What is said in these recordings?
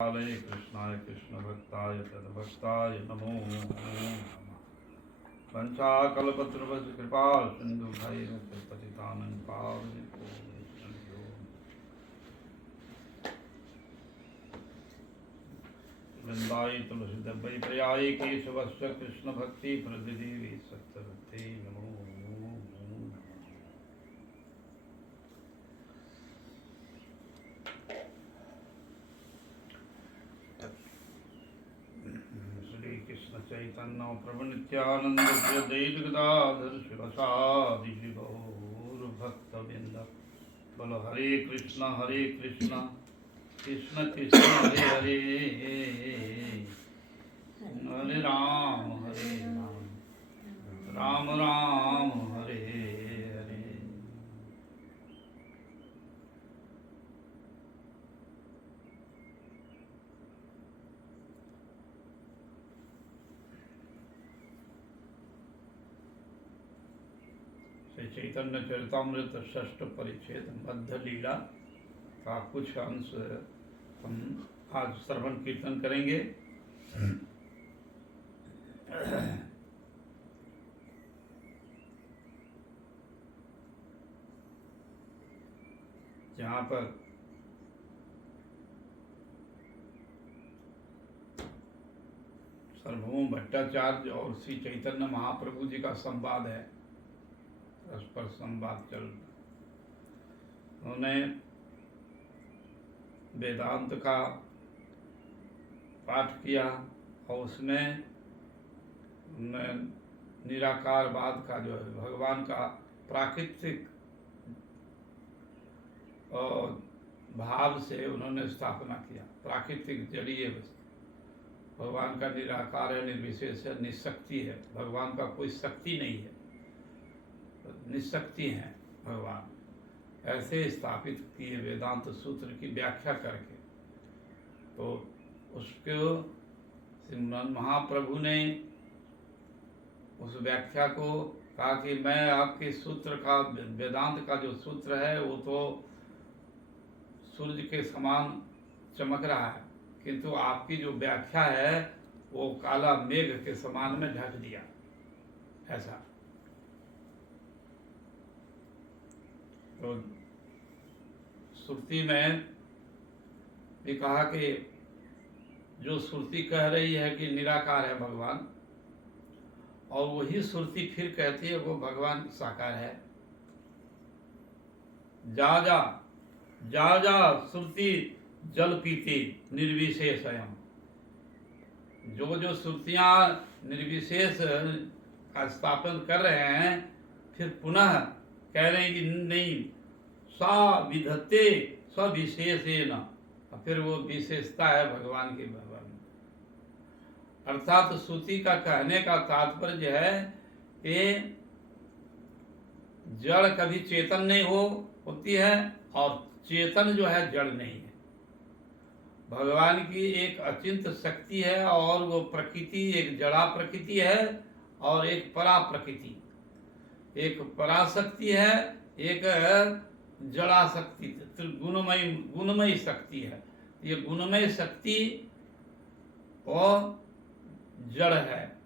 हरे कृष्णाय कृष्ण भक्ताय तद्भक्ताय नमो नमः। वंशाकल्पतरुभ्यश्च कृपा सिन्धुभैः पतितानं पावनेभ्यो वैष्णवेभ्यो वृन्दाय तुलसीदेवै प्रियाय केशवस्य कृष्णभक्ति प्रदिदेवी सत्यवत्यै नमो नमः। श्री कृष्ण चैतन्य प्रभु नित्यानंद श्री अद्वैत गदाधर शिवसादि गौर भक्तवृंद। बोलो हरे कृष्ण कृष्ण कृष्ण हरे हरे, हरे राम राम राम हरे हरे। श्री चैतन्य चरितामृत षष्ठ परिच्छेद मध्य लीला का कुछ अंश हम आज श्रवण कीर्तन करेंगे। जहाँ पर सार्वभौम भट्टाचार्य और श्री चैतन्य महाप्रभु जी का संवाद है, परस्पर संवाद चल रहा। उन्होंने वेदांत का पाठ किया और उसमें निराकारवाद का जो है भगवान का प्राकृतिक और भाव से उन्होंने स्थापना किया। प्राकृतिक जड़ीय वस्तु भगवान का निराकार है, निर्विशेष है, निशक्ति है। भगवान का कोई शक्ति नहीं है, निशक्ति हैं भगवान। ऐसे स्थापित किए वेदांत सूत्र की व्याख्या करके। तो उसको श्रीमद् महाप्रभु ने उस व्याख्या को कहा कि मैं आपके सूत्र का, वेदांत का जो सूत्र है वो तो सूर्य के समान चमक रहा है, किंतु आपकी जो व्याख्या है वो काला मेघ के समान में ढक दिया। ऐसा तो श्रुति में भी कहा कि जो श्रुति कह रही है कि निराकार है भगवान, और वही श्रुति फिर कहती है वो भगवान साकार है। जा जा जा जा श्रुति जल पीती निर्विशेष स्वयं। जो जो श्रुतियां निर्विशेष का स्थापन कर रहे हैं, फिर पुनः कह रहे हैं कि नहीं सा विधत्ते सविशेषेण, फिर वो विशेषता है भगवान के भगवान में। अर्थात श्रुति का कहने का तात्पर्य है कि जड़ कभी चेतन नहीं होती है और चेतन जो है जड़ नहीं है। भगवान की एक अचिंत शक्ति है और वो प्रकृति एक जड़ा प्रकृति है और एक परा प्रकृति, एक पराशक्ति है, एक जड़ा शक्ति, गुणमयी शक्ति है। ये गुणमय शक्ति और जड़ है,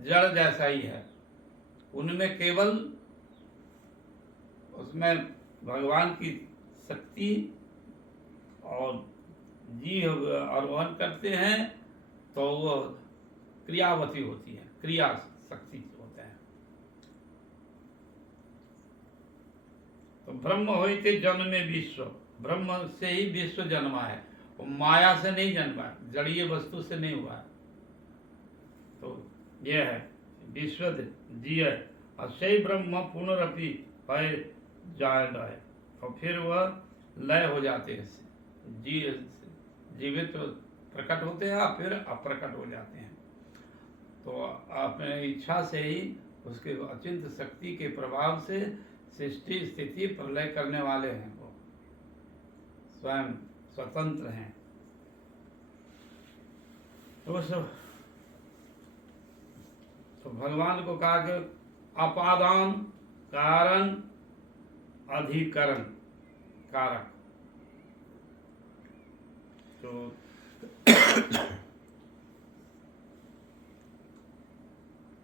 जड़ जैसा ही है। उनमें केवल उसमें भगवान की शक्ति और जीव आरोहण करते हैं तो वो क्रियावती होती है, क्रिया शक्ति होते हैं। तो ब्रह्म होते जन्मे विश्व, ब्रह्म से ही विश्व जन्मा है, वो माया से नहीं जन्मा, जड़ीय वस्तु से नहीं हुआ है। तो यह है विश्व जीय अशय ब्रह्म पुनरपि है जाए लय, और फिर वह लय हो जाते हैं। जीवित तो प्रकट होते हैं फिर अप्रकट हो जाते हैं। तो अपने इच्छा से ही उसके अचिंत शक्ति के प्रभाव से सृष्टि स्थिति प्रलय करने वाले हैं। वो स्वयं स्वतंत्र हैं। तो भगवान को कहा कि अपादान कारण अधिकरण कारक, तो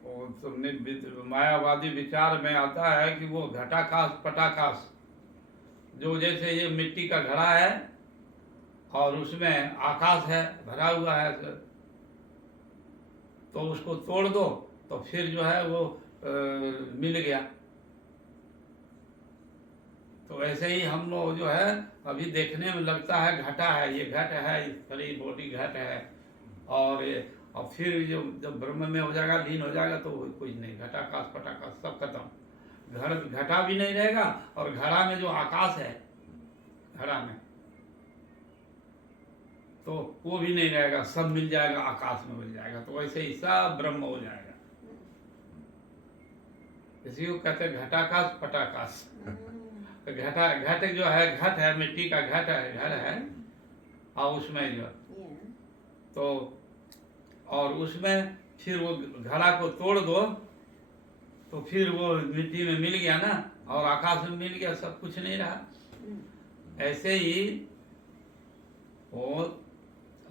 और तुमने मायावादी विचार में आता है कि वो घटाकाश पटाकाश, जो जैसे ये मिट्टी का घड़ा है और उसमें आकाश है भरा हुआ है, तो उसको तोड़ दो तो फिर जो है वो मिल गया। तो ऐसे ही हम लोग जो है अभी देखने में लगता है घटा है, ये घट है, बड़ी बॉडी घट है, और फिर जो जब ब्रह्म में हो जाएगा, लीन हो जाएगा, तो कुछ नहीं, घटाकाश पटाकाश सब खत्म। घटा भी नहीं रहेगा, और घड़ा में जो आकाश है, घड़ा में तो वो भी नहीं रहेगा, सब मिल जाएगा, आकाश में मिल जाएगा। तो वैसे ही सब ब्रह्म हो जाएगा। इसी को कहते हैं घटाकाश पटाकाश। तो घट जो है, घट है, मिट्टी का घट है, घर है, और उसमें जो तो और उसमें फिर वो घड़ा को तोड़ दो तो फिर वो मिट्टी में मिल गया ना, और आकाश में मिल गया, सब कुछ नहीं रहा। ऐसे ही वो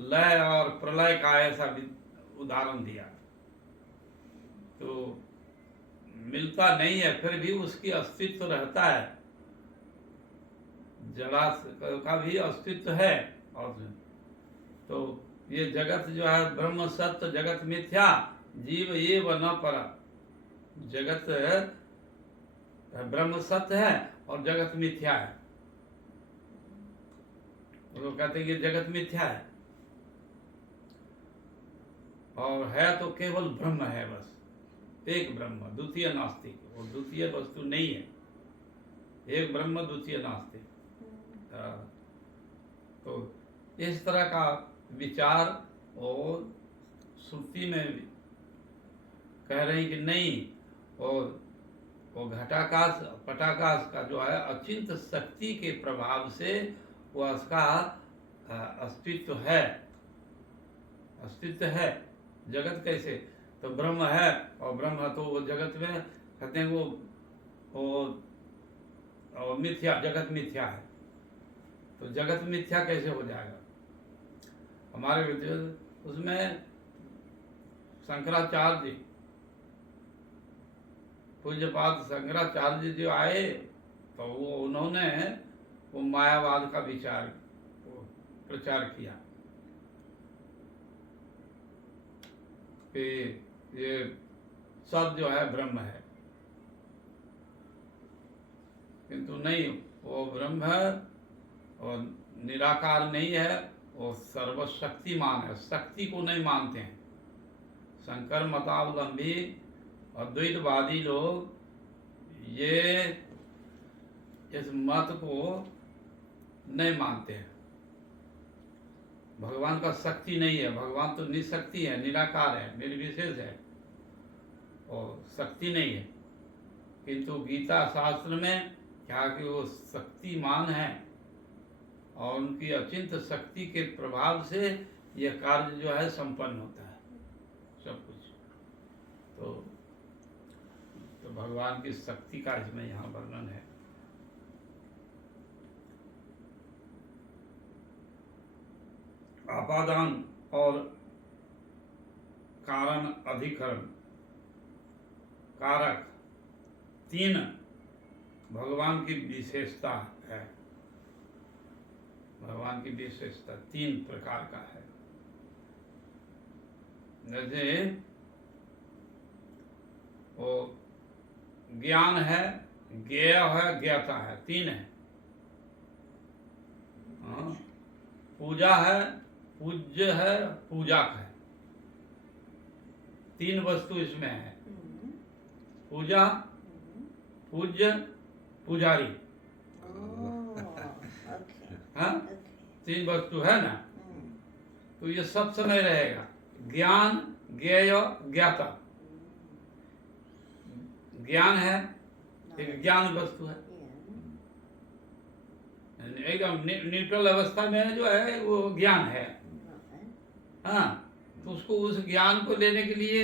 लय और प्रलय का ऐसा उदाहरण दिया। तो मिलता नहीं है, फिर भी उसकी अस्तित्व रहता है, जड़ा का भी अस्तित्व है। और तो ये जगत जो है, ब्रह्म सत्य जगत मिथ्या, जीव ये व न परा। जगत ब्रह्म सत्य है और जगत मिथ्या है। वो कहते हैं कि जगत मिथ्या है, और है तो केवल ब्रह्म है, बस एक ब्रह्म, द्वितीय नास्तिक, और द्वितीय वस्तु नहीं है, एक ब्रह्म द्वितीय नास्तिक। तो इस तरह का विचार, और श्रुति में भी कह रहे हैं कि नहीं, और वो घटाकाश पटाकाश का जो है अचिंत शक्ति के प्रभाव से वो उसका अस्तित्व है, अस्तित्व है। जगत कैसे, तो ब्रह्म है, और ब्रह्म तो वो जगत में कहते हैं वो मिथ्या, जगत मिथ्या है। तो जगत मिथ्या कैसे हो जाएगा? हमारे उसमें शंकराचार्य जी, पूज्यपाद शंकराचार्य जी आए, तो वो उन्होंने वो मायावाद का विचार प्रचार किया कि ये सब जो है ब्रह्म है, किंतु नहीं, वो ब्रह्म है और निराकार नहीं है, वो सर्वशक्तिमान है, शक्ति को नहीं मानते हैं। शंकर मतावलंबी अद्वैतवादी लोग ये इस मत को नहीं मानते हैं। भगवान का शक्ति नहीं है, भगवान तो निशक्ति है, निराकार है, निर्विशेष है, और शक्ति नहीं है। किंतु गीता शास्त्र में क्या कि वो शक्तिमान है, और उनकी अचिंत शक्ति के प्रभाव से यह कार्य जो है संपन्न होता है, सब कुछ। तो भगवान की शक्ति का इसमें यहाँ वर्णन है। आपादान और कारण अधिकरण कारक तीन भगवान की विशेषता है। भगवान की विशेषता तीन प्रकार का है। जैसे वो ज्ञान है, ज्ञेय है, ज्ञाता है, तीन है। पूजा है, पूज्य है, पूजक है, तीन वस्तु इसमें है। पूजा, पूज्य, पुजारी, हाँ, तीन वस्तु है ना। तो ये सब समय रहेगा। ज्ञान, ज्ञेय, ज्ञाता। ज्ञान है, एक ज्ञान वस्तु है, एकदम न्यूट्रल अवस्था में जो है वो ज्ञान है। हाँ, तो उसको, उस ज्ञान को लेने के लिए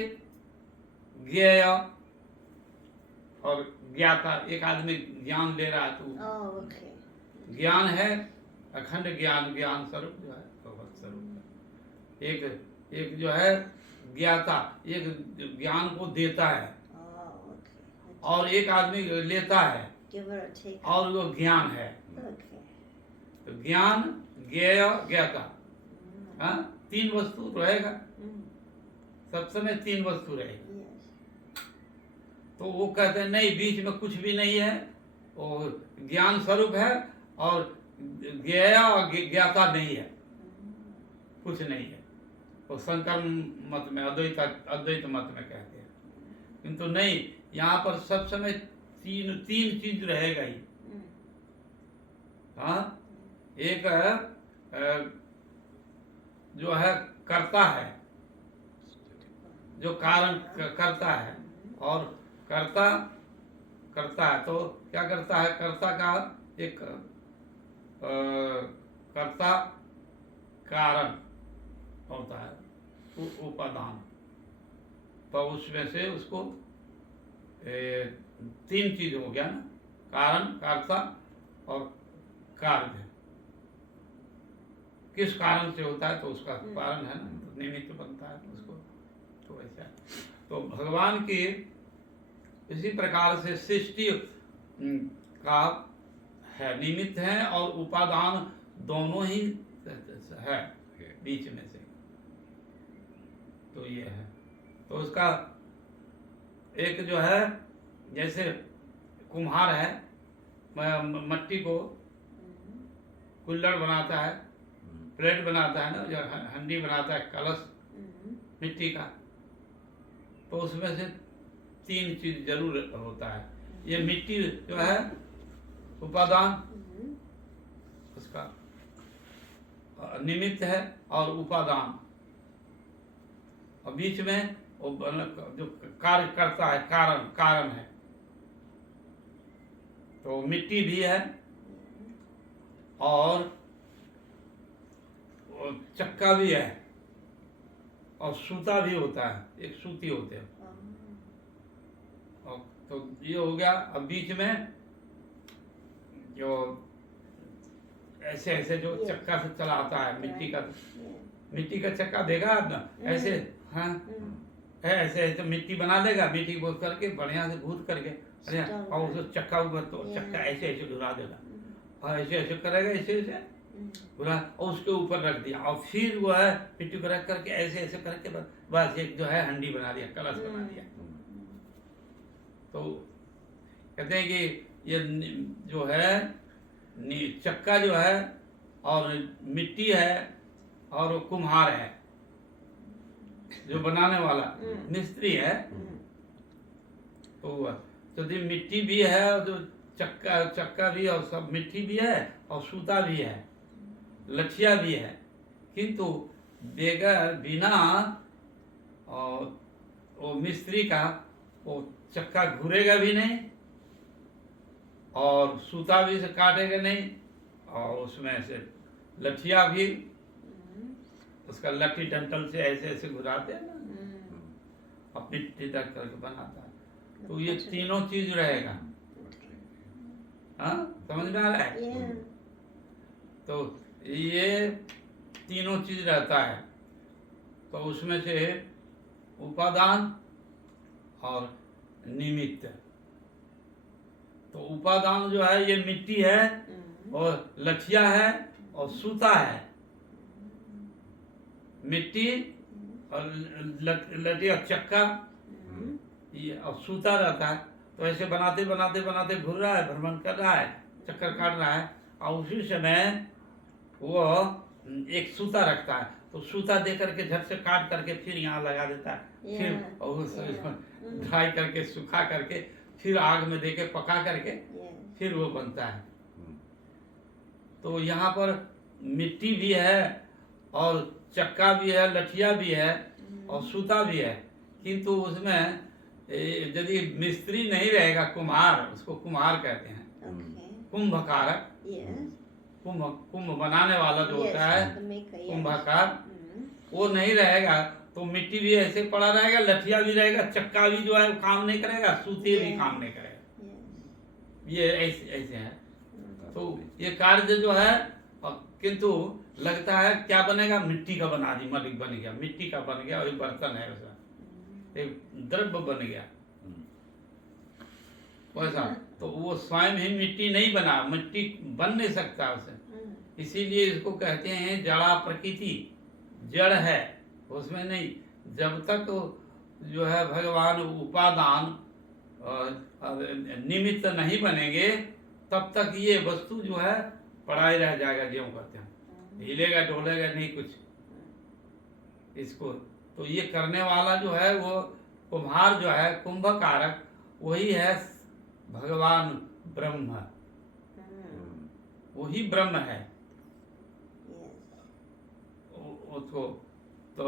ज्ञेय और ज्ञाता, एक आदमी ज्ञान ले रहा है तो ज्ञान है, अखंड ज्ञान, ज्ञान स्वरूप जो है भगवत स्वरूप है। एक एक जो है ज्ञाता, एक ज्ञान को देता है, और एक आदमी लेता है, और वो ज्ञान है। तो ज्ञान, ज्ञेय, ज्ञाता, हाँ, तीन वस्तु रहेगा, सब समय तीन वस्तु रहेगी। तो वो कहते हैं नहीं, बीच में कुछ भी नहीं है, वो ज्ञान स्वरूप है, और ज्ञेय और ज्ञाता नहीं है, कुछ नहीं है। वो शंकर मत में, अद्वैत मत में कहते हैं, किंतु नहीं, यहाँ पर सब समय तीन चीज रहेगा ही। हाँ, एक जो है कर्ता है, जो कारण करता है, और कर्ता है तो क्या करता है, कर्ता का एक कर्ता कारण होता है, उपादान। तो उसमें से उसको तीन चीज हो गया ना, कारण, कर्ता और कार्य। किस कारण से होता है तो उसका कारण है ना, निमित्त बनता है उसको। तो ऐसा, तो भगवान की इसी प्रकार से सृष्टि का है, निमित्त है और उपादान दोनों ही है बीच में से। तो ये है, तो उसका एक जो है, जैसे कुम्हार है, मट्टी को कुल्हड़ बनाता है, प्लेट बनाता है ना, जो हंडी बनाता है, कलश मिट्टी का, तो उसमें से तीन चीज जरूर होता है। ये मिट्टी जो है उपादान, उसका निमित्त है, और उपादान, और बीच में वो जो कार्य करता है, कारण है। तो मिट्टी भी है, और चक्का भी है, और सूता भी होता है, एक सूती होते हैं। और तो ये हो गया। अब बीच में जो ऐसे जो चक्का से चला आता है, मिट्टी का चक्का देगा आप ना, ऐसे, हाँ, ऐसे मिट्टी बना लेगा, मिट्टी को करके बढ़िया से गूंथ करके, और उस चक्का ऊपर, तो चक्का ऐसे घुरा देगा, और ऐसे करेगा, ऐसे घुरा, और उसके ऊपर रख दिया, और फिर वो है मिट्टी को रख करके ऐसे करके बस एक जो है हंडी बना दिया, कलश बना दिया। तो कहते हैं कि ये जो है चक्का जो है, और मिट्टी है, और वो कुम्हार है, जो बनाने वाला मिस्त्री है। तो यदि मिट्टी भी है, और जो चक्का भी, और सब मिट्टी भी है, और सूता भी है, लठिया भी है, किंतु बिना और वो मिस्त्री का वो चक्का घूरेगा भी नहीं, और सूता भी से काटेगा नहीं, और उसमें से लठिया भी, उसका लठी डंटल से ऐसे घुराते हैं ना, और मिट्टी तक करके बनाता है। तो ये तीनों चीज रहेगा। हाँ, समझ में आ रहा है? तो ये तीनों चीज रहता है। तो उसमें से उपादान और निमित्त। तो उपादान जो है ये मिट्टी है, और लठिया है, और सूता है। मिट्टी और लठिया, चक्का, ये और सूता रहता है। तो ऐसे बनाते बनाते बनाते घूर रहा है, भ्रमण कर रहा है, चक्कर काट रहा है, और उसी समय वो एक सूता रखता है। तो सूता दे करके झट से काट करके फिर यहाँ लगा देता है, फिर और उसको ड्राई करके, सुखा करके, फिर आग में देके पका करके, फिर वो बनता है। तो यहाँ पर मिट्टी भी है, और चक्का भी है, लठिया भी है, और सूता भी है, किंतु उसमें यदि मिस्त्री नहीं रहेगा, कुम्हार, उसको कुम्हार कहते हैं, कुंभकारक, कुंभ बनाने वाला जो होता है, कुंभकार, वो नहीं रहेगा, तो मिट्टी भी ऐसे पड़ा रहेगा, लठिया भी रहेगा, चक्का भी जो है वो काम नहीं करेगा, सूती भी काम नहीं करेगा। ये ऐसे है। तो ये कार्य जो है, किंतु लगता है क्या बनेगा, मिट्टी का बना दी, मलिक बन गया, मिट्टी का बन गया, वही बर्तन है वैसा, एक द्रव्य बन गया वैसा। तो वो स्वयं ही मिट्टी नहीं बना, मिट्टी बन नहीं सकता उसे, इसीलिए इसको कहते हैं जड़ा प्रकृति, जड़ है उसमें नहीं। जब तक जो है भगवान उपादान निमित्त नहीं बनेंगे तब तक ये वस्तु जो है पड़ा ही रह जाएगा, ज्यों कहते हैं, हिलेगा डोलेगा नहीं कुछ इसको। तो ये करने वाला जो है वो कुम्हार जो है, कुंभकारक, वही है भगवान ब्रह्म, वही ब्रह्म है उसको। तो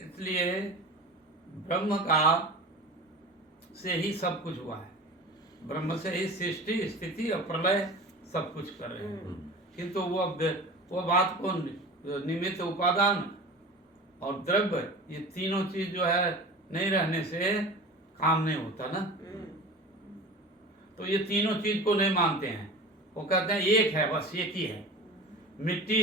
इसलिए ब्रह्म का से ही सब कुछ हुआ है, ब्रह्म से ही सृष्टि स्थिति और प्रलय सब कुछ कर रहे हैं। किंतु वो बात को निमित्त उपादान और द्रव्य, ये तीनों चीज जो है नहीं रहने से काम नहीं होता ना। तो ये तीनों चीज को नहीं मानते हैं, वो कहते हैं एक है, बस एक ही है। मिट्टी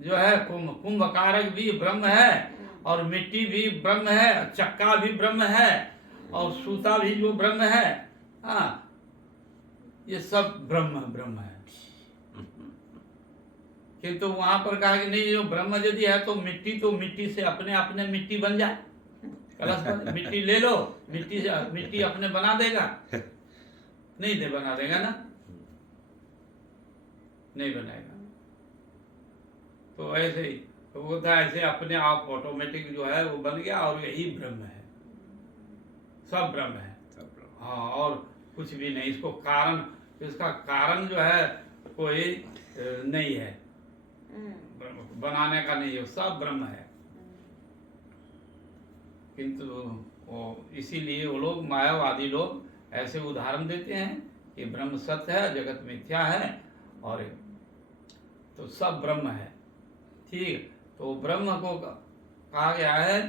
जो है कुंभकारक भी ब्रह्म है, और मिट्टी भी ब्रह्म है, चक्का भी ब्रह्म है, और सूता भी जो ब्रह्म है, हाँ, ये सब ब्रह्म ब्रह्म है। किंतु वहां पर कहा कि नहीं, जो ब्रह्म यदि है तो मिट्टी से अपने अपने मिट्टी बन जाए, कलश बन, मिट्टी ले लो, मिट्टी से मिट्टी अपने बना देगा, नहीं दे बना देगा ना, नहीं बनाएगा। तो ऐसे ही तो वो था, ऐसे अपने आप ऑटोमेटिक जो है वो बन गया, और यही ब्रह्म है, सब ब्रह्म है। हाँ, और कुछ भी नहीं, इसको कारण, इसका कारण जो है कोई नहीं है, बनाने का नहीं है, सब ब्रह्म है। किंतु वो इसीलिए वो लोग, मायावादी लोग, ऐसे उदाहरण देते हैं कि ब्रह्म सत्य है, जगत मिथ्या है, और तो सब ब्रह्म है। ठीक, तो ब्रह्म को कहा गया है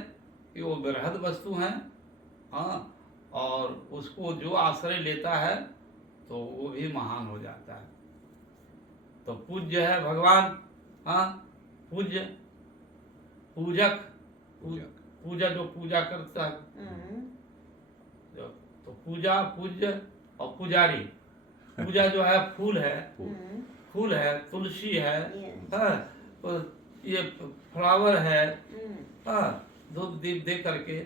कि वो बृहद वस्तु है, हाँ, और उसको जो आश्रय लेता है तो वो भी महान हो जाता है। तो पूज्य है भगवान, हाँ, पूज्य, पूजक, पूजा जो पूजा करता है, तो पूजा, पूज्य और पुजारी। पूजा जो है फूल है, फूल है, तुलसी है, हाँ, तो ये फ्लावर है, हाँ, धूप दीप दे करके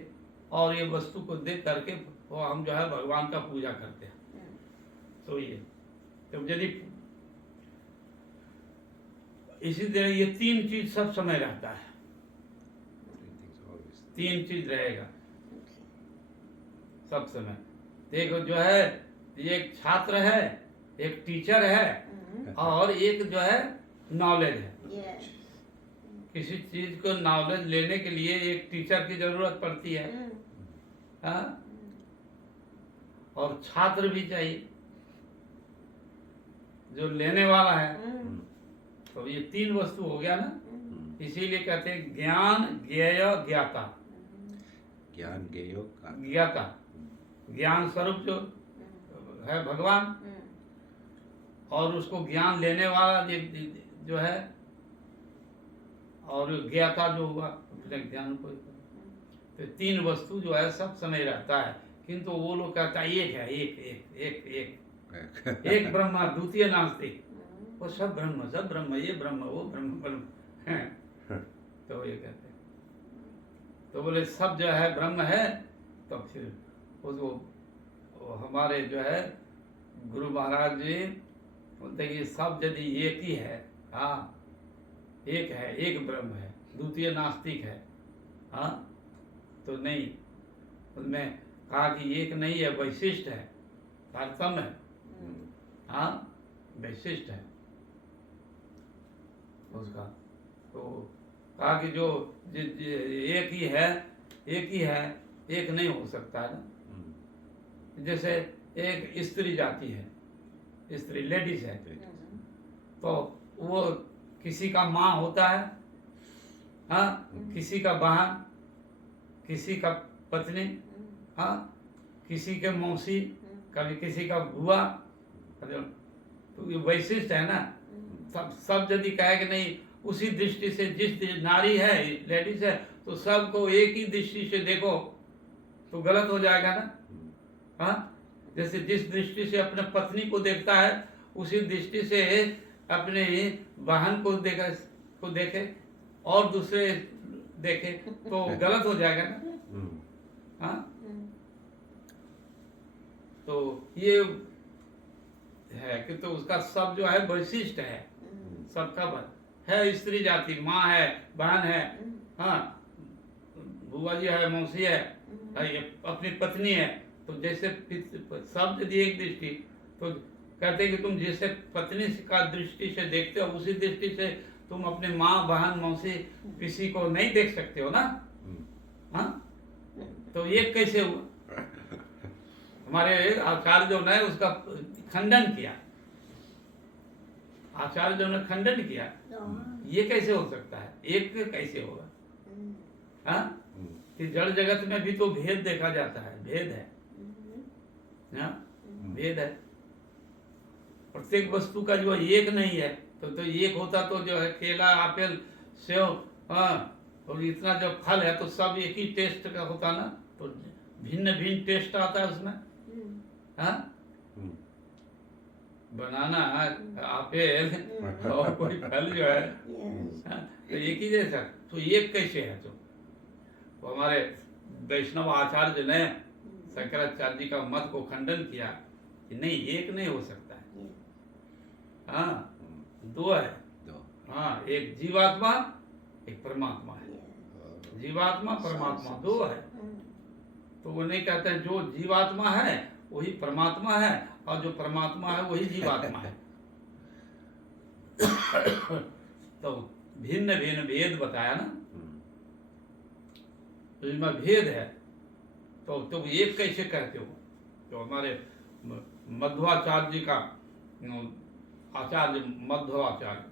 और ये वस्तु को दे करके वो हम जो है भगवान का पूजा करते हैं। तो ये तो यदि इसी तरह ये तीन चीज सब समय रहता है, तीन चीज रहेगा सब समय। देखो जो है, एक छात्र है, एक टीचर है, और एक जो है नॉलेज है। किसी चीज को नॉलेज लेने के लिए एक टीचर की जरूरत पड़ती है, हाँ, और छात्र भी चाहिए जो लेने वाला है। तो ये तीन वस्तु हो गया ना, इसीलिए कहते हैं ज्ञान, ज्ञेय, ज्ञाता। ज्ञान, ज्ञेय, ज्ञाता, ज्ञान स्वरूप जो है भगवान, और उसको ज्ञान लेने वाला जो है, और ज्ञाता जो हुआ अपने ज्ञान को। तो तीन वस्तु जो है सब समय रहता है, किंतु वो लोग कहता है एक है, एक एक एक एक एक ब्रह्मा द्वितीय नास्तिक, वो सब ब्रह्म, सब ब्रह्म, ये ब्रह्म, वो ब्रह्म, ब्रह्म है। तो ये कहते हैं, तो बोले सब जो है ब्रह्म है। तो फिर वो हमारे जो है गुरु महाराज जी बोलते कि सब यदि एक ही है, हाँ, एक है, एक ब्रह्म है, द्वितीय नास्तिक है, हाँ, तो नहीं, उसमें कहा कि एक नहीं है, वैशिष्ट है, तारतम्य है, हाँ, वैशिष्ट है उसका। तो कहा कि जो एक ही है, एक ही है, एक नहीं हो सकता है ना। जैसे एक स्त्री जाती है, स्त्री लेडीज है, तो वो किसी का माँ होता है, हाँ, किसी का बहन, किसी का पत्नी, हाँ, किसी के मौसी, कभी किसी का बुआ। तो ये वैशिष्ट है ना, सब यदि कहे कि नहीं उसी दृष्टि से, जिस नारी है लेडीज है तो सबको एक ही दृष्टि से देखो तो गलत हो जाएगा ना। हाँ, जैसे जिस दृष्टि से अपने पत्नी को देखता है उसी दृष्टि से अपने बहन को देखे और दूसरे देखे तो गलत हो जाएगा ना। हाँ, तो ये है कि तो उसका सब जो है वैशिष्ट है, सबका है, स्त्री जाति, माँ है, बहन है, हाँ, बुआ जी है, मौसी है, ये अपनी पत्नी है। तो जैसे सब यदि एक दृष्टि, तो कहते हैं कि तुम जैसे पत्नी का दृष्टि से देखते हो उसी दृष्टि से तुम अपने माँ, बहन, मौसी किसी को नहीं देख सकते हो ना। हाँ, तो ये कैसे हुआ? हमारे आचार्य जो ने उसका खंडन किया, आचार्य जो ने खंडन किया, ये कैसे हो सकता है, एक कैसे होगा? हाँ, कि जड़ जगत में भी तो भेद देखा जाता है, भेद है, हाँ, भेद है। प्रत्येक वस्तु का जो एक नहीं है, तो एक होता तो जो है केला, एप्पल, सेव, हाँ, और इतना जो फल है तो सब एक ही टेस्ट का होता ना, तो भिन्न भिन्न टेस्ट आता है उसमें। हाँ, बनाना, एप्पल और कोई फल जो है, हाँ, तो एक ही जैसा, तो एक कैसे है? तो हमारे वैष्णव आचार्य ने शंकराचार्य जी का मत को खंडन किया कि नहीं, एक नहीं हो सकता है। हाँ, दो है। हाँ, एक जीवात्मा, एक परमात्मा है। जीवात्मा, परमात्मा दो है। तो वो नहीं कहते हैं जो जीवात्मा है वही परमात्मा है और जो परमात्मा है वही जीवात्मा है। तो भिन्न भिन्न भेद बताया ना, तो इसमें भेद है, तो तुम एक कैसे कहते हो? तो हमारे मध्वाचार्य जी का आचार्य मध्वाचार्य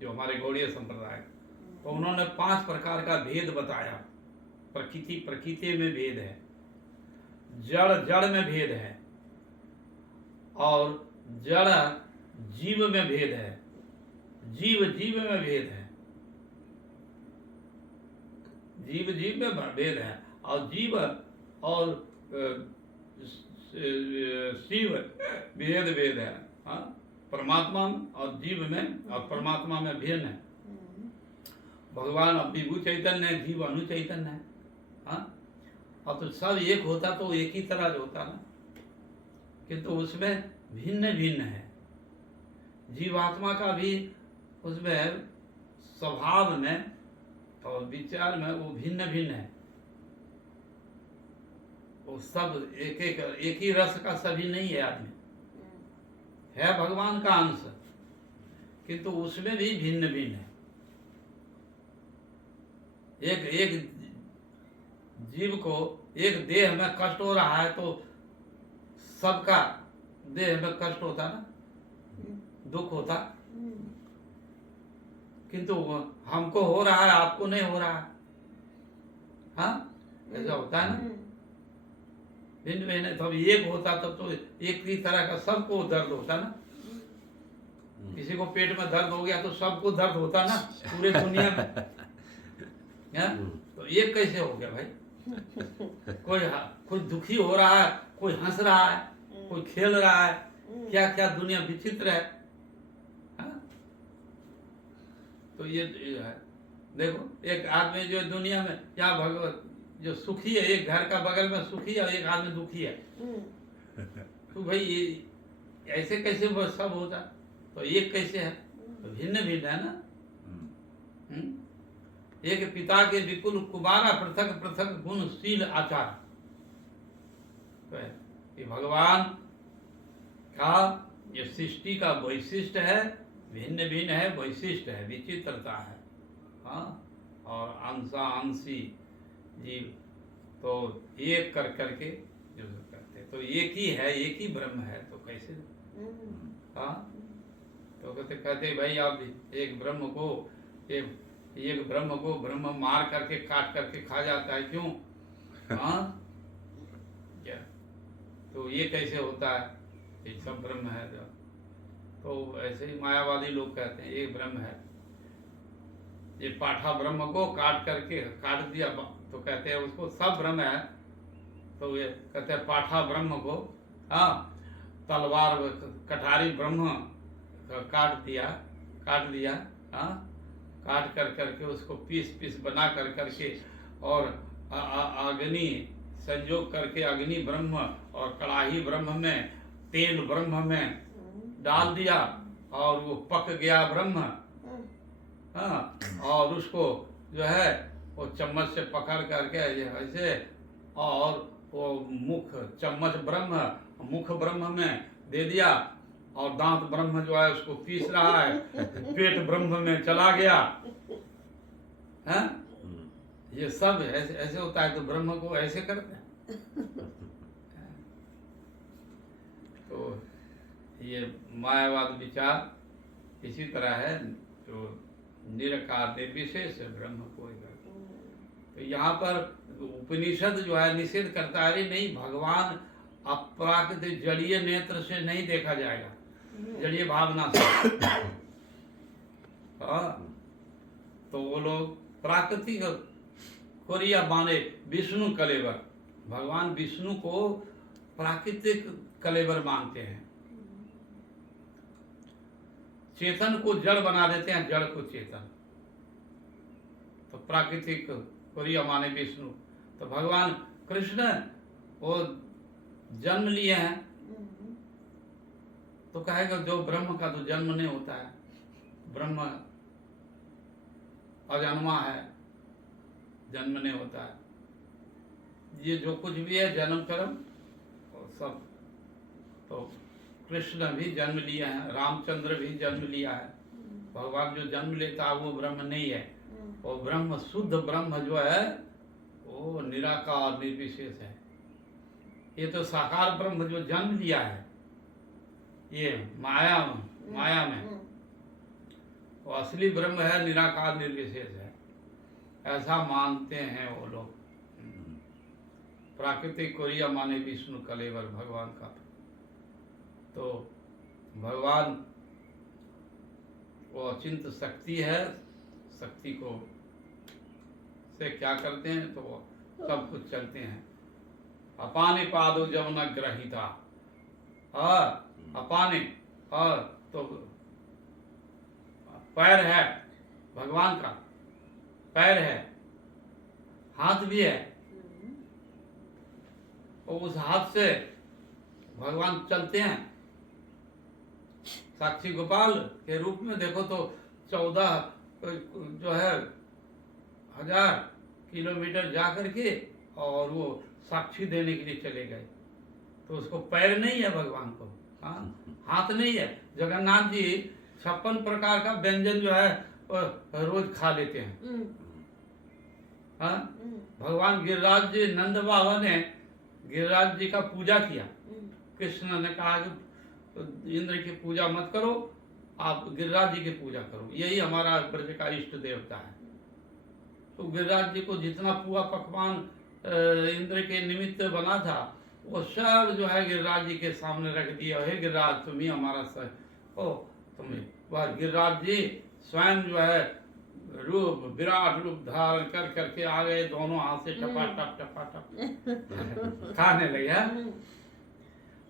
जो हमारे गौड़ीय संप्रदाय, तो उन्होंने 5 प्रकार का भेद बताया। प्रकृति में भेद है, जड़ में भेद है, और जड़ जीव में भेद है, जीव में भेद है, जीव में भेद है, और जीव और शिव भेद है। हाँ, परमात्मा और जीव में और परमात्मा में भेद है। भगवान विभु चैतन्य है, जीव अनु चैतन्य है। हाँ, और तो सब एक होता तो एक ही तरह होता ना, किंतु उसमें भिन्न भिन्न है। जीवात्मा का भी उसमें स्वभाव में और विचार में वो भिन्न भिन्न है। वो सब एक ही रस का सभी नहीं है। आदमी है भगवान का अंश, किंतु उसमें भी भिन्न भिन्न है। एक जीव को एक देह में कष्ट हो रहा है तो सबका देह में कष्ट होता ना, दुख होता, किंतु हमको हो रहा है, आपको नहीं हो रहा है। हाँ, ऐसा होता है ना। भिन्न भिन्न, तब एक होता तब तो एक ही तरह का सबको दर्द होता ना। किसी को पेट में दर्द हो गया तो सबको दर्द होता ना पूरे दुनिया में। हाँ? तो एक कैसे हो गया भाई? कोई दुखी हो रहा है, कोई हंस रहा है, कोई खेल रहा है, क्या क्या दुनिया विचित्र है। हाँ? तो ये है, देखो एक आदमी जो दुनिया में क्या भगवत जो सुखी है, एक घर का बगल में सुखी है और एक आदमी दुखी है, तो भाई ये ऐसे कैसे सब होता? तो एक कैसे है? तो भिन्न भिन्न है ना। एक पिता के विपुल कुमारा, पृथक पृथक गुणशील आचार। तो ये भगवान का ये सृष्टि का वैशिष्ट है, भिन्न भिन्न है, वैशिष्ट है, विचित्रता है। हाँ, और अंशी जीव तो एक करके जो करते, तो एक ही है, एक ही ब्रह्म है, तो कैसे? हाँ, तो कहते भाई आप एक ब्रह्म को ब्रह्म मार करके काट करके खा जाता है, क्यों? हाँ, क्या? तो ये कैसे होता है? ये सब ब्रह्म है जो, तो ऐसे ही मायावादी लोग कहते हैं एक ब्रह्म है, ये पाठा ब्रह्म को काट दिया तो कहते हैं उसको सब ब्रह्म है। तो ये कहते हैं पाठा ब्रह्म को, हाँ, तलवार कटारी ब्रह्म काट दिया, हाँ, काट करके उसको पीस बना करके और अग्नि संयोग करके अग्नि ब्रह्म और कड़ाही ब्रह्म में, तेल ब्रह्म में डाल दिया और वो पक गया ब्रह्म, हाँ, और उसको जो है वो चम्मच से पकड़ करके ऐसे, और वो चम्मच ब्रह्म मुख ब्रह्म में दे दिया, और दांत ब्रह्म जो है उसको पीस रहा है, पेट ब्रह्म में चला गया, है? ये सब ऐसे होता है। तो ब्रह्म को ऐसे करते हैं। तो ये मायावाद विचार इसी तरह है, जो निराकार निर्विशेष ब्रह्म को करते। तो यहाँ पर उपनिषद जो है निषेध करता है, अरे नहीं, भगवान अप्राकृतिक जड़ीय नेत्र से नहीं देखा जाएगा, जड़ीय भावना से। हाँ, तो वो लोग प्राकृतिक कोरिया माने विष्णु कलेवर, भगवान विष्णु को प्राकृतिक कलेवर मानते हैं। चेतन को जड़ बना देते हैं, जड़ को चेतन। तो प्राकृतिक कोरिया माने विष्णु, तो भगवान कृष्ण वो जन्म लिए हैं, तो कहेगा जो ब्रह्म का तो जन्म नहीं होता है, ब्रह्म अजन्मा है, जन्म नहीं होता है। ये जो कुछ भी है जन्म कर्म सब, तो कृष्ण भी जन्म लिया है, रामचंद्र भी जन्म लिया है। भगवान जो जन्म लेता है वो ब्रह्म नहीं है, वो ब्रह्म शुद्ध ब्रह्म जो है वो निराकार निर्विशेष है। ये तो साकार ब्रह्म जो जन्म लिया है ये माया में, वो असली ब्रह्म है, निराकार निर्विशेष है, ऐसा मानते हैं वो लोग। प्राकृतिक कोरिया माने विष्णु कलेवर भगवान का। तो भगवान वो अचिंत शक्ति है, शक्ति को से क्या करते हैं तो वो सब कुछ चलते हैं। अपाने पादो जब न ग्रहिता, अपाने, तो पैर है भगवान का, पैर है, हाथ भी है, और उस हाथ से भगवान चलते हैं। साक्षी गोपाल के रूप में देखो तो 14 जो है 1000 किलोमीटर जा करके और वो साक्षी देने के लिए चले गए। तो उसको पैर नहीं है भगवान को, हाँ, हाथ नहीं है। जगन्नाथ जी 56 प्रकार का व्यंजन जो है रोज खा लेते हैं। हाँ, भगवान गिरिराज जी, नंद बाबा ने गिरिराज जी का पूजा किया। कृष्ण ने कहा कि इंद्र की पूजा मत करो, आप गिरिराज जी की पूजा करो, यही हमारा ब्रज का इष्ट देवता है। तो गिरिराज जी को जितना पुआ पकवान इंद्र के निमित्त बना था वो सब जो है गिरिराज जी के सामने रख दिया। हे गिरिराज, तुम ही हमारा तुम्हें। वह गिरिराज जी स्वयं जो है रूप, विराट रूप धारण कर करके आ गए, दोनों हाथ से टपा खाने लगे।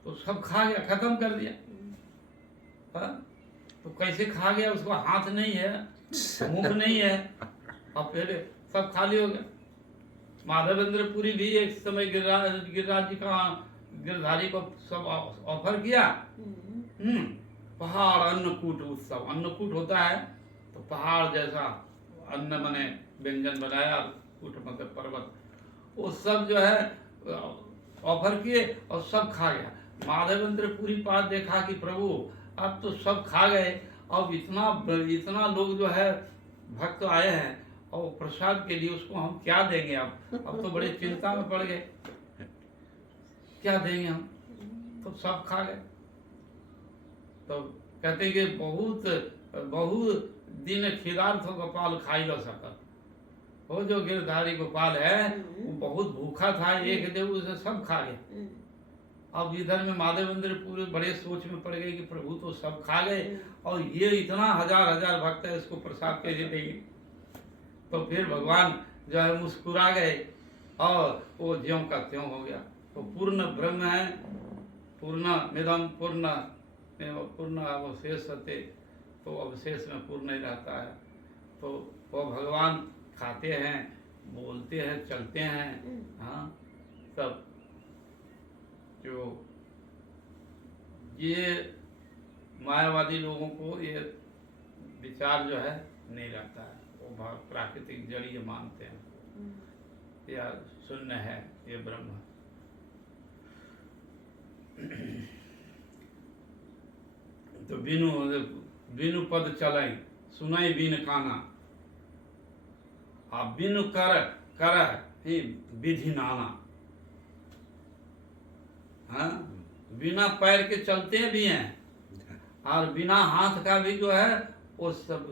तो सब खा गया, खत्म कर दिया। तो कैसे खा गया? उसको हाथ नहीं है, मुंह नहीं है, और फिर सब खाली हो गया। माधवेंद्र पुरी भी एक समय गिरिराज जी का गिरधारी को सब ऑफर किया। पहाड़ अन्नकूट उत्सव, अन्नकूट होता है तो पहाड़ जैसा अन्न बने व्यंजन बनाया, कूट मतलब पर्वत, वो सब जो है ऑफर किए और सब खा गया। माधवेंद्र पुरी पास देखा कि प्रभु अब तो सब खा गए, अब इतना लोग जो है भक्त आए हैं और प्रसाद के लिए उसको हम क्या देंगे? अब तो बड़ी चिंता में पड़ गए, क्या देंगे हम? तो सब खा गए। तो कहते कि बहुत दिन खिदार थो गोपाल खाई लो सकत। वो जो गिरधारी गोपाल है वो बहुत भूखा था, एक दिन उसे सब खा गया। अब इधर में महादेव मंदिर पूरे बड़े सोच में पड़ गए कि प्रभु तो सब खा गए और ये इतना हजार हजार भक्त है, इसको प्रसाद कैसे देंगे। तो फिर भगवान जो है मुस्कुरा गए और वो ज्यों का त्यों हो गया। तो पूर्ण ब्रह्म है, पूर्ण मिदम पूर्ण पूर्ण अवशेषते, तो अवशेष में पूर्ण ही रहता है। तो वो भगवान खाते हैं, बोलते हैं, चलते हैं, हाँ सब। जो ये मायावादी लोगों को ये विचार जो है नहीं रहता है, वो प्राकृतिक जड़ीय मानते हैं या शून्य है ये ब्रह्म। तो बिनु बिनु पद चलाई सुनाई बिन काना, आ बिनु कर ही विधि नाना। हाँ, बिना पैर के चलते भी हैं और बिना हाथ का भी जो है वो सब।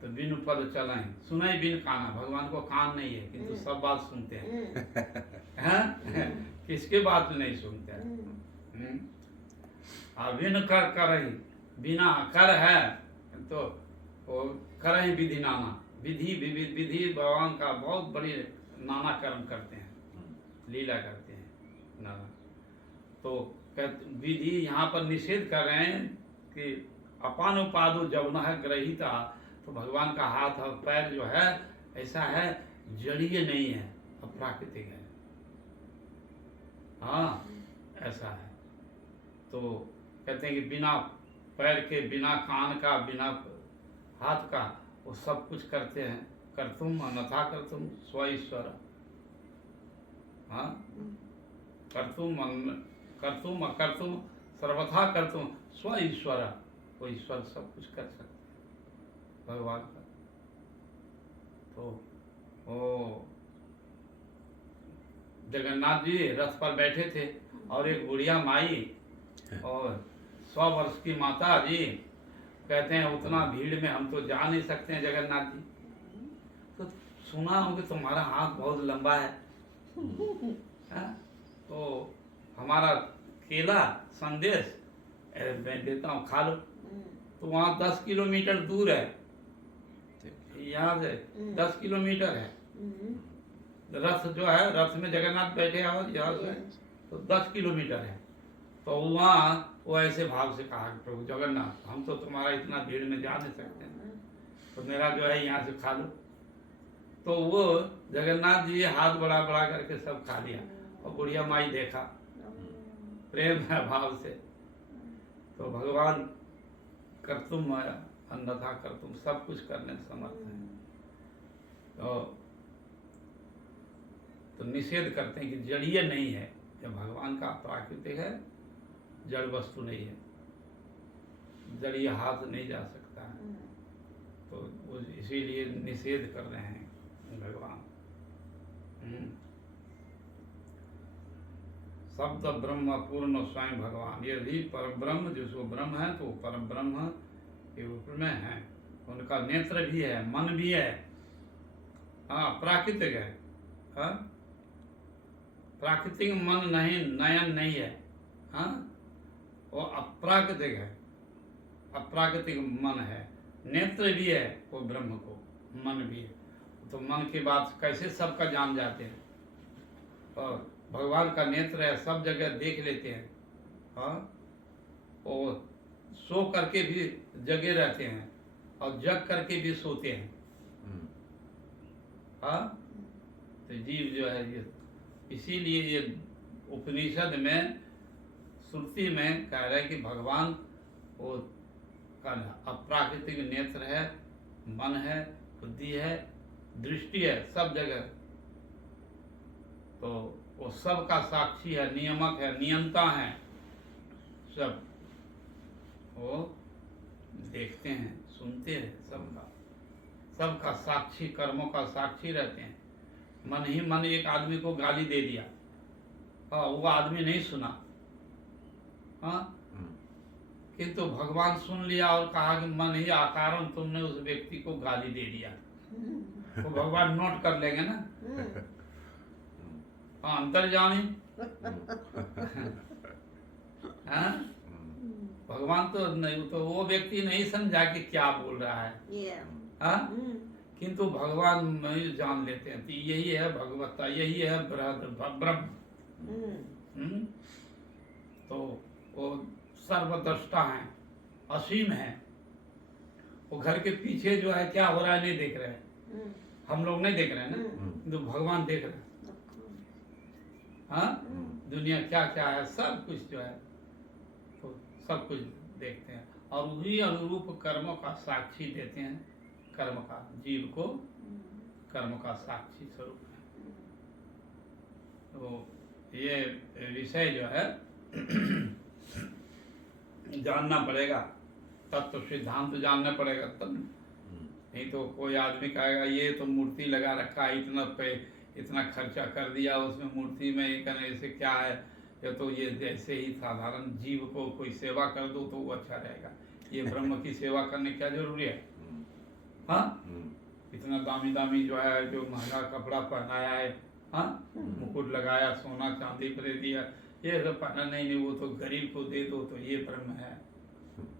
तो बिनु पद चलाएं सुनाई बिन काना, भगवान को कान नहीं है किंतु सब बात सुनते हैं। हाँ? किसके बात नहीं सुनते हैं। बिन कर ही, बिना कर है तो वो कर ही विधि नाना, विधि भगवान का बहुत बड़ी नाना कर्म करते हैं, लीला करते हैं नाना। तो विधि यहाँ पर निषेध कर रहे हैं कि अपान उपादो जब न है ग्रहिता, तो भगवान का हाथ और पैर जो है ऐसा है, जड़ीय नहीं है, अप्राकृतिक है। हाँ ऐसा है। तो कहते हैं कि बिना पैर के, बिना कान का, बिना हाथ का वो सब कुछ करते हैं। कर्तुम अन्यथा कर्तुम स्व ईश्वर। हाँ, कर्तुम अकर्तुम सर्वथा कर्तुम स्व ईश्वर। वो ईश्वर सब कुछ कर सकते हैं भगवान का। तो वो जगन्नाथ जी रथ पर बैठे थे और एक बुढ़िया माई और 100 वर्ष की माता जी कहते हैं उतना भीड़ में हम तो जा नहीं सकते हैं जगन्नाथ जी। तो सुना हो कि तुम्हारा हाथ बहुत लंबा है, तो हमारा केला संदेश मैं देता हूँ, खा लो। तो वहाँ 10 किलोमीटर दूर है, यहाँ से 10 किलोमीटर है रथ जो है, रथ में जगन्नाथ बैठे हैं यहाँ से तो 10 किलोमीटर है। तो वहाँ वो ऐसे भाव से कहा कि प्रभु जगन्नाथ हम तो तुम्हारा इतना भीड़ में जा नहीं सकते, तो मेरा जो है यहाँ से खा लो। तो वो जगन्नाथ जी हाथ बढ़ा बढ़ा करके सब खा लिया और बुढ़िया माई देखा प्रेम है भाव से। तो भगवान कर्तुम अन्यथा कर्तुम सब कुछ करने में समर्थ है। तो निषेध करते हैं कि जड़ीय नहीं है, जब भगवान का प्राकृतिक है, जड़ वस्तु नहीं है, जड़ीय हाथ नहीं जा सकता है। तो वो इसीलिए निषेध कर रहे हैं भगवान। शब्द ब्रह्म पूर्ण स्वयं भगवान, यदि पर ब्रह्म जिसको ब्रह्म है तो पर ब्रह्म के रूप में है। उनका नेत्र भी है, मन भी है। हाँ प्राकृतिक है। हाँ प्राकृतिक मन नहीं, नयन नहीं है। हाँ वो अप्राकृतिक है, अप्राकृतिक मन है। नेत्र भी है वो ब्रह्म को, मन भी है। तो मन की बात कैसे सबका जान जाते हैं, और भगवान का नेत्र है, सब जगह देख लेते हैं। हाँ वो सो करके भी जगे रहते हैं और जग करके भी सोते हैं। हाँ तो जीव जो है ये, इसीलिए ये उपनिषद में श्रुति में कह रहे हैं कि भगवान वो का अप्राकृतिक नेत्र है, मन है, बुद्धि है, दृष्टि है, सब जगह। तो वो सब का साक्षी है, नियमक है, नियंता है। सब वो देखते हैं, सुनते हैं, सबका साक्षी, कर्मों का साक्षी रहते हैं। मन ही मन एक आदमी को गाली दे दिया, हाँ वो आदमी नहीं सुना, हाँ किंतु भगवान सुन लिया और कहा कि मन ही आकारण तुमने उस व्यक्ति को गाली दे दिया। तो भगवान नोट कर लेंगे ना। हाँ अंतर्यामी हाँ? भगवान तो नहीं, तो वो व्यक्ति नहीं समझा कि क्या बोल रहा है। Yeah. हाँ? किंतु भगवान नहीं जान लेते हैं, तो यही है भगवत्ता, यही है ब्रह्म। हम्म? तो वो सर्वद्रष्टा है, असीम है। वो घर के पीछे जो है क्या हो रहा है नहीं देख रहे हैं, हम लोग नहीं देख रहे हैं ना, किंतु भगवान देख रहे हैं। हाँ, दुनिया क्या क्या है सब कुछ जो है, तो सब कुछ देखते हैं और वही अनुरूप कर्मों का साक्षी देते हैं। कर्म का, जीव को कर्म का साक्षी स्वरूप है। तो ये विषय जो है जानना पड़ेगा, तत्व सिद्धांत जानना पड़ेगा तब। नहीं तो कोई आदमी कहेगा ये तो मूर्ति लगा रखा है, इतना खर्चा कर दिया उसमें मूर्ति में, ये करने से क्या है, या तो ये जैसे ही साधारण जीव को कोई सेवा कर दो तो वो अच्छा रहेगा, ये ब्रह्म की सेवा करने क्या जरूरी है। हाँ, इतना दामी दामी जो है, जो महंगा कपड़ा पहनाया है, हाँ, मुकुट लगाया, सोना चांदी पर दे दिया, ये सब पहना नहीं, वो तो गरीब को दे दो तो ये ब्रह्म है,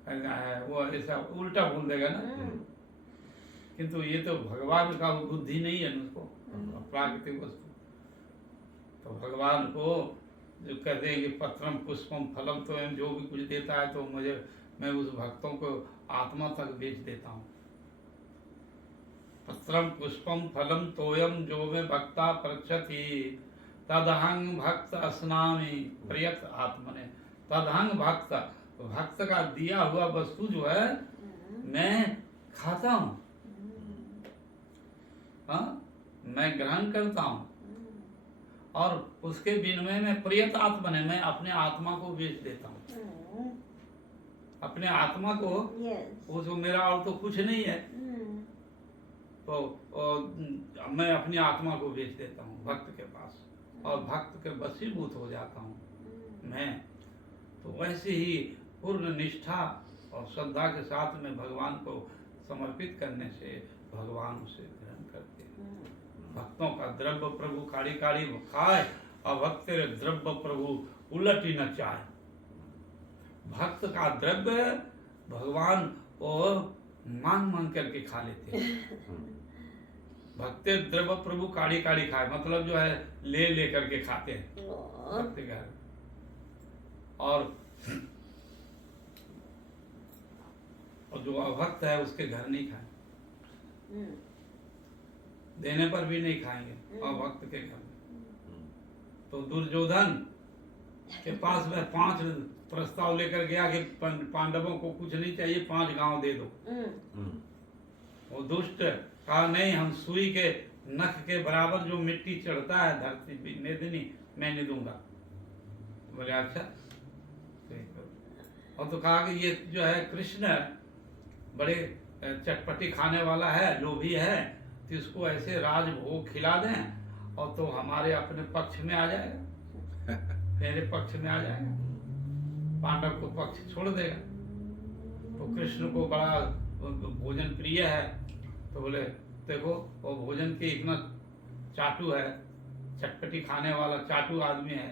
ऐसा है, वो ऐसा उल्टा बोल देगा ना। किंतु ये तो भगवान का बुद्धि नहीं है उसको, प्राकृतिक वस्तु। तो भगवान को जो कहते हैं कि पत्रम पुष्पम फलम, तो जो भी कुछ देता है तो मैं उस भक्तों को आत्मा तक बेच देता हूँ। पत्रम पुष्पम फलम तोयम जो में भक्ता पृच्छति तदहंग भक्त अस्नामि प्रियत आत्मने। तदहंग भक्त, भक्त का दिया हुआ वस्तु जो है मैं खाता हूँ, हाँ, मैं ग्रहण करता हूँ, और उसके विनिमय में प्रियत आत्मने, मैं अपने आत्मा को बेच देता हूँ। अपने आत्मा को, वो जो मेरा और तो कुछ नहीं है, तो मैं अपनी आत्मा को बेच देता हूँ भक्त के पास, और भक्त के वशीभूत हो जाता हूँ मैं। तो वैसे ही पूर्ण निष्ठा और श्रद्धा के साथ में भगवान को समर्पित करने से भगवान उसे ग्रहण करते हैं। भक्तों का द्रव्य प्रभु काढ़ी काढ़ी खाए, और भक्त द्रव्य प्रभु उलट ही न चाहे। भक्त का द्रव्य भगवान को मांग मांग करके खा लेते हैं। भक्त द्रव्य प्रभु काढ़ी काढ़ी खाए, मतलब जो है ले करके खाते हैं भक्त घर, और जो अभक्त है उसके घर नहीं खाए, देने पर भी नहीं खाएंगे अभक्त के घर में। तो दुर्योधन के पास में 5 प्रस्ताव लेकर गया कि पांडवों को कुछ नहीं चाहिए, 5 गांव दे दो। वो दुष्ट कहा नहीं, हम सुई के नख के बराबर जो मिट्टी चढ़ता है धरती मेदिनी, मैं नहीं दूंगा। बोले अच्छा, और तो कहा कि ये जो है कृष्ण बड़े चटपटी खाने वाला है, लोभी है, तो इसको ऐसे राजभोग खिला दें और तो हमारे अपने पक्ष में आ जाएगा, मेरे पक्ष में आ जाएगा, पांडव को पक्ष छोड़ देगा। तो कृष्ण को बड़ा भोजन प्रिय है, तो बोले देखो वो भोजन के इतना चाटू है, चटपटी खाने वाला चाटू आदमी है।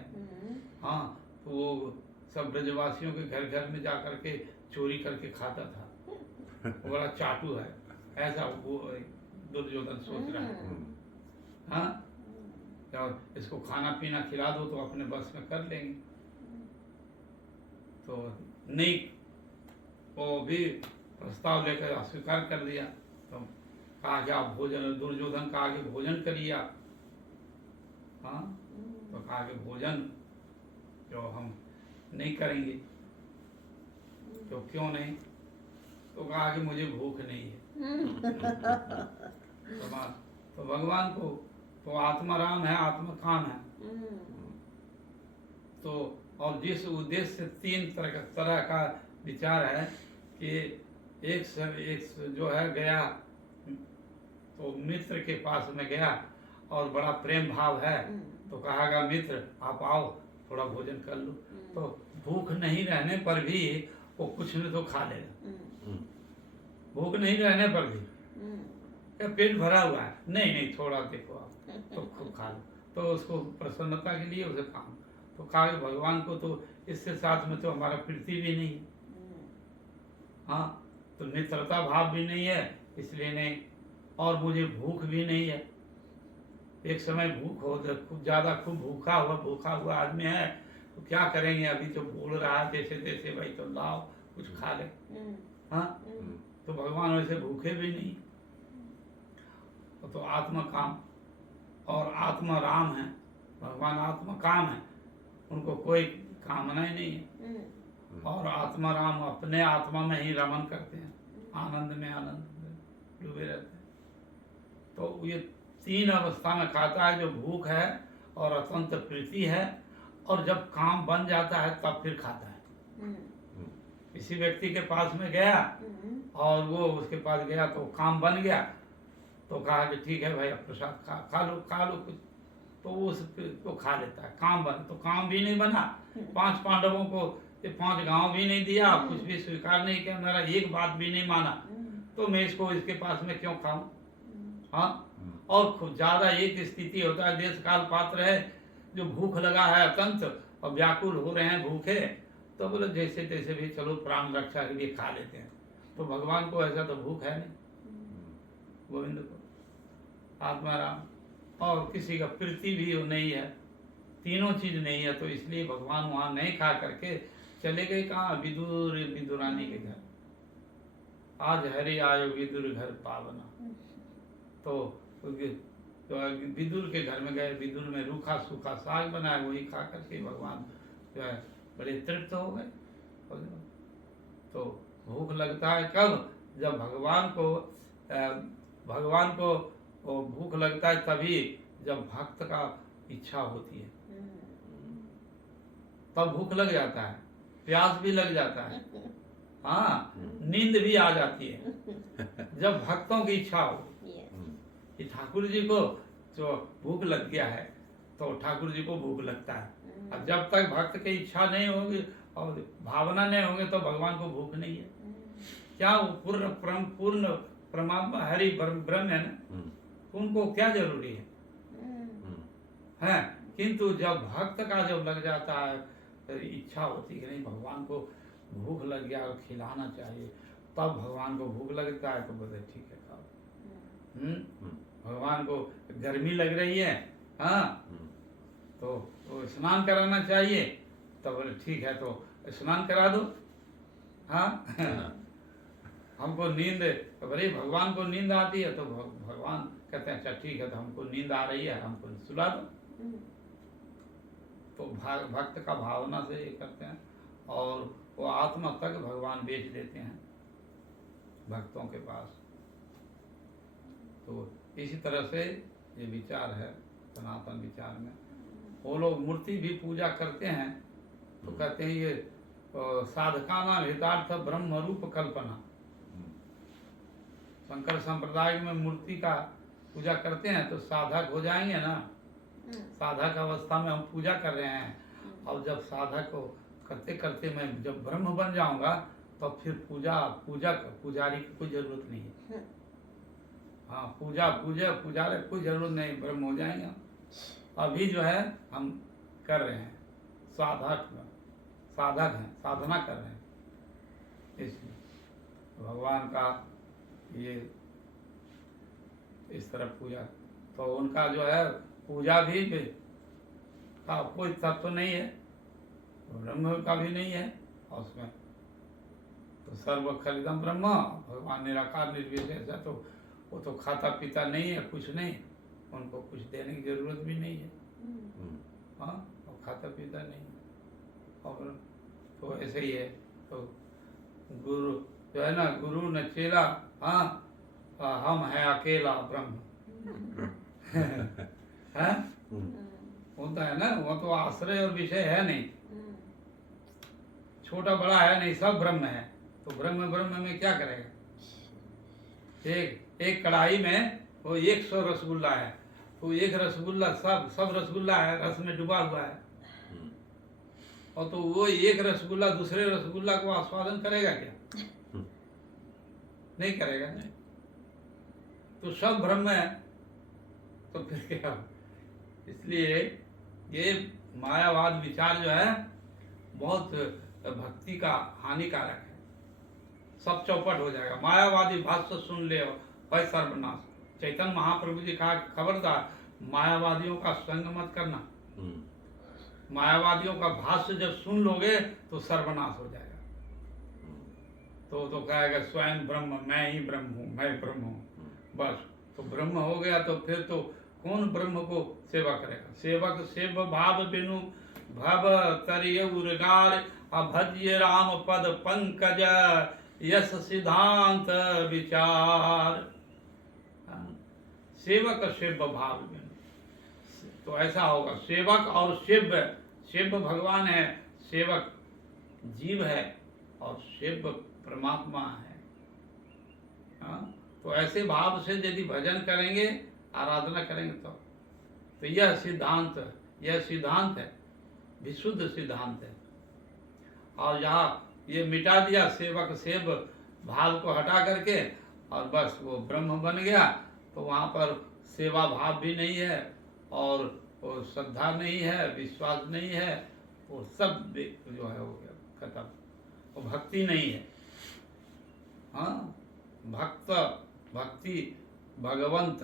हाँ, तो वो सब ब्रजवासियों के घर घर में जा करके चोरी करके खाता था, वो बड़ा चाटू है, ऐसा वो दुर्योधन सोच रहा है। हाँ, और इसको खाना पीना खिला दो तो अपने बस में कर लेंगे। तो नहीं, वो भी प्रस्ताव लेकर अस्वीकार कर दिया। तो कहा कि आप भोजन, दुर्योधन कहा कि भोजन करिए आप। हाँ, तो कहा कि भोजन जो हम नहीं करेंगे। तो क्यों नहीं? तो कहा कि मुझे भूख नहीं है। तो भगवान को तो आत्मा राम है, आत्मा काम है। तो और जिस उद्देश्य से 3 तरह का विचार है कि एक जो है गया तो मित्र के पास में गया और बड़ा प्रेम भाव है, तो कहागा मित्र आप आओ थोड़ा भोजन कर लो। तो भूख नहीं रहने पर भी वो कुछ नहीं तो खा लेगा। भूख नहीं रहने पर भी क्या पेट भरा हुआ है, नहीं थोड़ा देखो आप तो खूब खा लो। तो उसको प्रसन्नता के लिए उसे काम, तो कहा कि भगवान को तो इसके साथ में तो हमारा प्रीति भी नहीं है, हाँ, तो मित्रता भाव भी नहीं है, इसलिए नहीं, और मुझे भूख भी नहीं है। एक समय भूख हो, खूब ज़्यादा खूब भूखा हुआ आदमी है, तो क्या करेंगे, अभी तो बोल रहा है जैसे तैसे, भाई तो लाओ कुछ खा ले, हाँ, तो भगवान वैसे भूखे भी नहीं, तो आत्मा काम और आत्मा राम है, भगवान आत्मा काम है, उनको कोई कामना ही नहीं है, और आत्मा राम अपने आत्मा में ही रमन करते हैं, आनंद में डूबे रहते हैं। तो ये तीन अवस्था में खाता है, जो भूख है और अत्यंत प्रीति है, और जब काम बन जाता है तब फिर खाता है। किसी व्यक्ति के पास में गया और वो उसके पास गया तो काम बन गया, तो कहा कि ठीक है भाई, अब प्रसाद खा लो कुछ, तो वो उसको खा लेता है। काम बन, तो काम भी नहीं बना, 5 पांडवों को ये 5 गांव भी नहीं दिया, कुछ भी स्वीकार नहीं किया, मेरा एक बात भी नहीं माना, तो मैं इसको इसके पास में क्यों खाऊं, हाँ। और खूब ज्यादा एक स्थिति होता है, देश काल पात्र है, जो भूख लगा है अत्यंत और व्याकुल हो रहे हैं भूखे, तो बोले जैसे तैसे भी चलो प्राण रक्षा के लिए खा लेते हैं। तो भगवान को ऐसा तो भूख है नहीं, गोविंद को आत्मा राम, और किसी का प्रीति भी नहीं है, तीनों चीज नहीं है, तो इसलिए भगवान वहां नहीं खा करके चले गए कहाँ, विदुरानी के घर। आज हरि आयो विदुर घर पावना, तो विदुर के घर में गए, विदुर में रूखा सूखा साग बनाया, वही खा करके भगवान जो है बड़े तृप्त हो गए। तो भूख लगता है कब, जब भगवान को भूख लगता है तभी, जब भक्त का इच्छा होती है तब भूख लग जाता है, प्यास भी लग जाता है, हाँ, नींद भी आ जाती है, जब भक्तों की इच्छा हो। कि ठाकुर जी को जो भूख लग गया है, तो ठाकुर जी को भूख लगता है। अब जब तक भक्त की इच्छा नहीं होगी और भावना नहीं होगी, तो भगवान को भूख नहीं है। क्या वो पूर्ण परमात्मा हरि ब्रह्म है ना, उनको क्या जरूरी है? किंतु जब भक्त का जब लग जाता है, तो इच्छा होती कि नहीं भगवान को भूख लग गया और खिलाना चाहिए, तब भगवान को भूख लगता है, तो बोले ठीक है खाओ। भगवान को गर्मी लग रही है, हाँ, तो स्नान कराना चाहिए, तो बोले ठीक है तो स्नान करा दो, हाँ। हमको नींद, तो बोले भगवान को नींद आती है, तो भगवान कहते हैं अच्छा ठीक है, तो हमको नींद आ रही है, हमको सुला दो। तो भक्त का भावना से ये करते हैं, और वो आत्मा तक भगवान बेच देते हैं भक्तों के पास। तो इसी तरह से ये विचार है सनातन विचार में। वो लोग मूर्ति भी पूजा करते हैं, तो कहते हैं ये साधका नाम हितार्थ ब्रह्म रूप कल्पना। शंकर संप्रदाय में मूर्ति का पूजा करते हैं तो साधक हो जाएंगे ना, साधक अवस्था में हम पूजा कर रहे हैं, और जब साधक को करते करते मैं जब ब्रह्म बन जाऊंगा, तो फिर पुजारी की कोई जरूरत नहीं है, हाँ, पुजारी कोई जरूरत नहीं, ब्रह्म हो जाएंगे। अभी जो है हम कर रहे हैं, साधक हैं, साधना कर रहे हैं, इसलिए भगवान का ये इस तरह पूजा, तो उनका जो है पूजा भी का कोई तत्व तो नहीं है, ब्रह्म का भी नहीं है, और उसमें तो सर्व खलिदम ब्रह्म, भगवान निराकार निर्विशेष है, तो वो तो खाता पीता नहीं है, कुछ नहीं, उनको कुछ देने की जरूरत भी नहीं है, हाँ, और खाता पीता नहीं है, और तो ऐसे ही है। तो गुरु जो है ना, गुरु न चेला, हाँ, हम है अकेला ब्रह्म है, होता है ना, वो तो आश्रय और विषय है नहीं, छोटा बड़ा है नहीं, सब ब्रह्म है। तो ब्रह्म में क्या करेगा? एक कढ़ाई में वो 100 रसगुल्ला है, तो एक रसगुल्ला सब रसगुल्ला है, रस में डूबा हुआ है, और तो वो एक रसगुल्ला दूसरे रसगुल्ला को आस्वादन करेगा क्या? नहीं करेगा, नहीं। तो सब ब्रह्म है, तो फिर क्या? इसलिए ये मायावाद विचार जो है बहुत भक्ति का हानिकारक है, सब चौपट हो जाएगा। मायावादी भाष्य सुन ले और सर्वनाश। चैतन्य महाप्रभु जी कहा खबरदार मायावादियों का संग मत करना, मायावादियों का भाष्य जब सुन लोगे तो सर्वनाश हो जाएगा। तो कहेगा स्वयं ब्रह्म, मैं ही ब्रह्म हूँ, मैं ब्रह्म हूँ, बस। तो ब्रह्म हो गया तो फिर तो कौन ब्रह्म को सेवा करेगा? सेवक सेव भाव बिनु भव तरिय उर्गार, अभज्य राम पद पंकज यश सिद्धांत विचार। सेवक शिव भाव बिनु, तो ऐसा होगा। सेवक और शिव, शिव भगवान है, सेवक जीव है और शिव परमात्मा है। तो ऐसे भाव से यदि भजन करेंगे, आराधना करेंगे तो यह सिद्धांत है, विशुद्ध सिद्धांत है। और यहाँ ये मिटा दिया सेवक सेव भाव को हटा करके, और बस वो ब्रह्म बन गया, तो वहाँ पर सेवा भाव भी नहीं है और वो श्रद्धा नहीं है, विश्वास नहीं है, वो सब जो है हो गया खत्म, वो भक्ति नहीं है। हाँ, भक्ति भगवंत,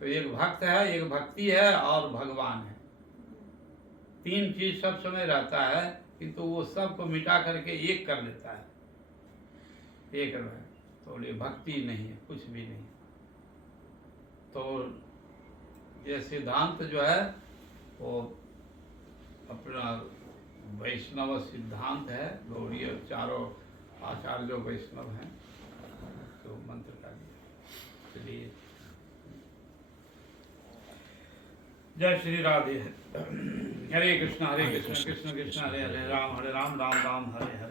तो एक भक्त है, एक भक्ति है और भगवान है। तीन चीज सब समय रहता है, किंतु वो सबको मिटा करके एक कर लेता है, एक रहे। तो ये भक्ति नहीं है, कुछ भी नहीं। तो ये सिद्धांत जो है वो अपना वैष्णव सिद्धांत है। गौड़ीय चारों आचार्य जो वैष्णव हैं तो मंत्र का दिया। चलिए, जय श्री राधे। हरे कृष्ण कृष्ण कृष्ण हरे हरे, राम राम राम हरे हरे।